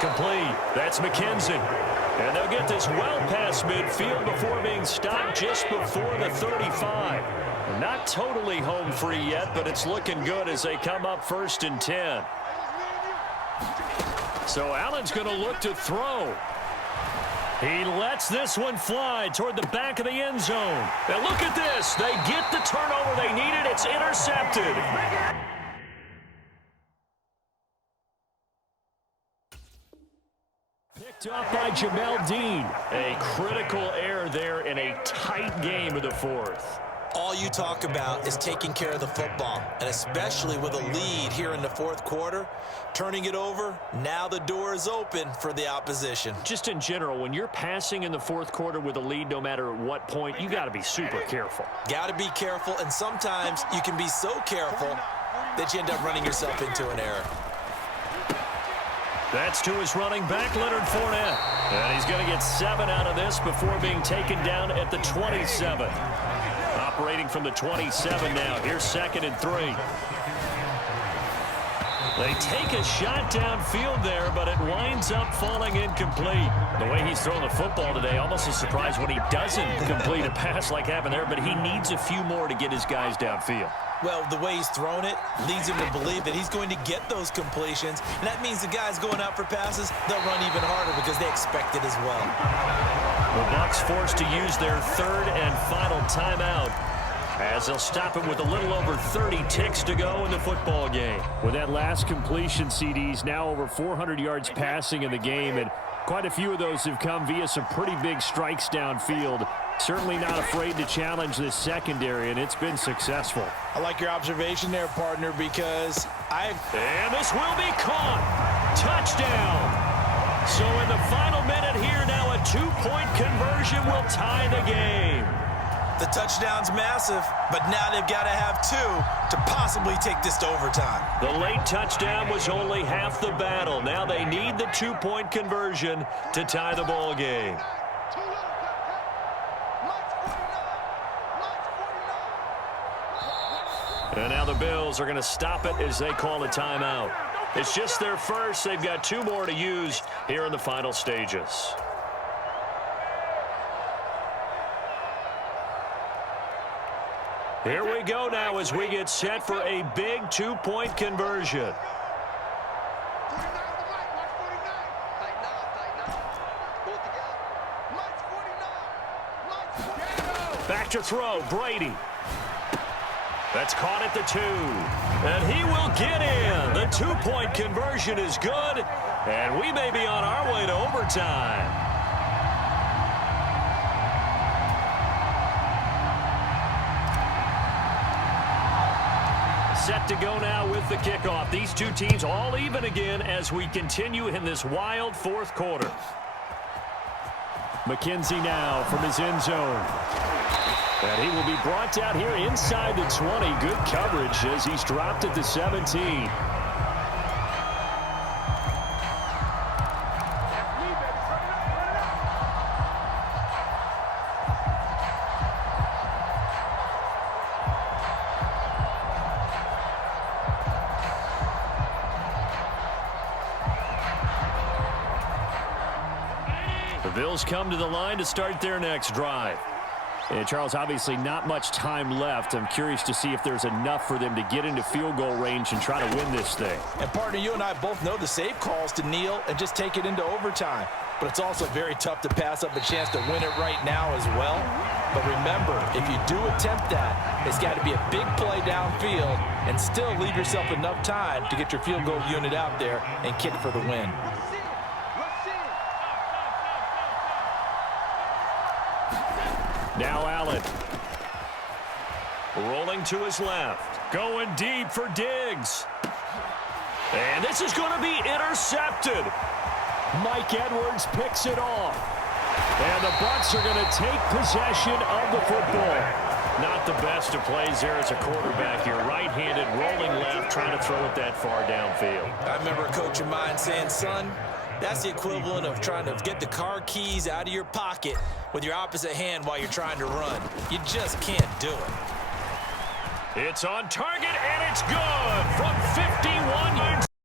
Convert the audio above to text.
incomplete. That's McKenzie. And they'll get this well past midfield before being stopped just before the 35. Not totally home free yet, but it's looking good as they come up 1st and 10. So Allen's going to look to throw. He lets this one fly toward the back of the end zone. Now look at this. They get the turnover they needed. It's intercepted. Picked up by Jamel Dean. A critical error there in a tight game of the 4th. All you talk about is taking care of the football, and especially with a lead here in the 4th quarter, turning it over, now the door is open for the opposition. Just in general, when you're passing in the 4th quarter with a lead, no matter at what point, you got to be super careful. Got to be careful, and sometimes you can be so careful that you end up running yourself into an error. That's to his running back, Leonard Fournette. And he's going to get 7 out of this before being taken down at the 27. Operating from the 27 now. Here's 2nd and 3. They take a shot downfield there, but it winds up falling incomplete. The way he's throwing the football today, almost a surprise when he doesn't complete a pass like happened there, but he needs a few more to get his guys downfield. Well, the way he's thrown it leads him to believe that he's going to get those completions, and that means the guys going out for passes, they'll run even harder because they expect it as well. The Bucs forced to use their 3rd and final timeout, as they'll stop it with a little over 30 ticks to go in the football game. With that last completion, CDs now over 400 yards passing in the game, and quite a few of those have come via some pretty big strikes downfield. Certainly not afraid to challenge this secondary, and it's been successful. I like your observation there, partner, because And this will be caught. Touchdown. So in the final minute here, now a 2-point conversion will tie the game. The touchdown's massive, but now they've got to have 2 to possibly take this to overtime. The late touchdown was only half the battle. Now they need the 2-point conversion to tie the ball game. And now the Bills are going to stop it as they call a timeout. It's just their first. They've got 2 more to use here in the final stages. Here we go now as we get set for a big 2-point conversion. Back to throw, Brady. That's caught at the 2. And he will get in. The 2-point conversion is good. And we may be on our way to overtime. Set to go now with the kickoff. These 2 teams all even again as we continue in this wild 4th quarter. McKenzie now from his end zone. And he will be brought down here inside the 20. Good coverage as he's dropped at the 17. The Bills come to the line to start their next drive. And Charles, obviously not much time left. I'm curious to see if there's enough for them to get into field goal range and try to win this thing. And partner, you and I both know the safe calls to kneel and just take it into overtime. But it's also very tough to pass up a chance to win it right now as well. But remember, if you do attempt that, it's got to be a big play downfield and still leave yourself enough time to get your field goal unit out there and kick for the win. Now Allen. Rolling to his left. Going deep for Diggs. And this is going to be intercepted. Mike Edwards picks it off. And the Bucs are going to take possession of the football. Not the best of plays there as a quarterback. You're right-handed, rolling left, trying to throw it that far downfield. I remember a coach of mine saying, son, that's the equivalent of trying to get the car keys out of your pocket with your opposite hand while you're trying to run. You just can't do it. It's on target, and it's good from 51 yards.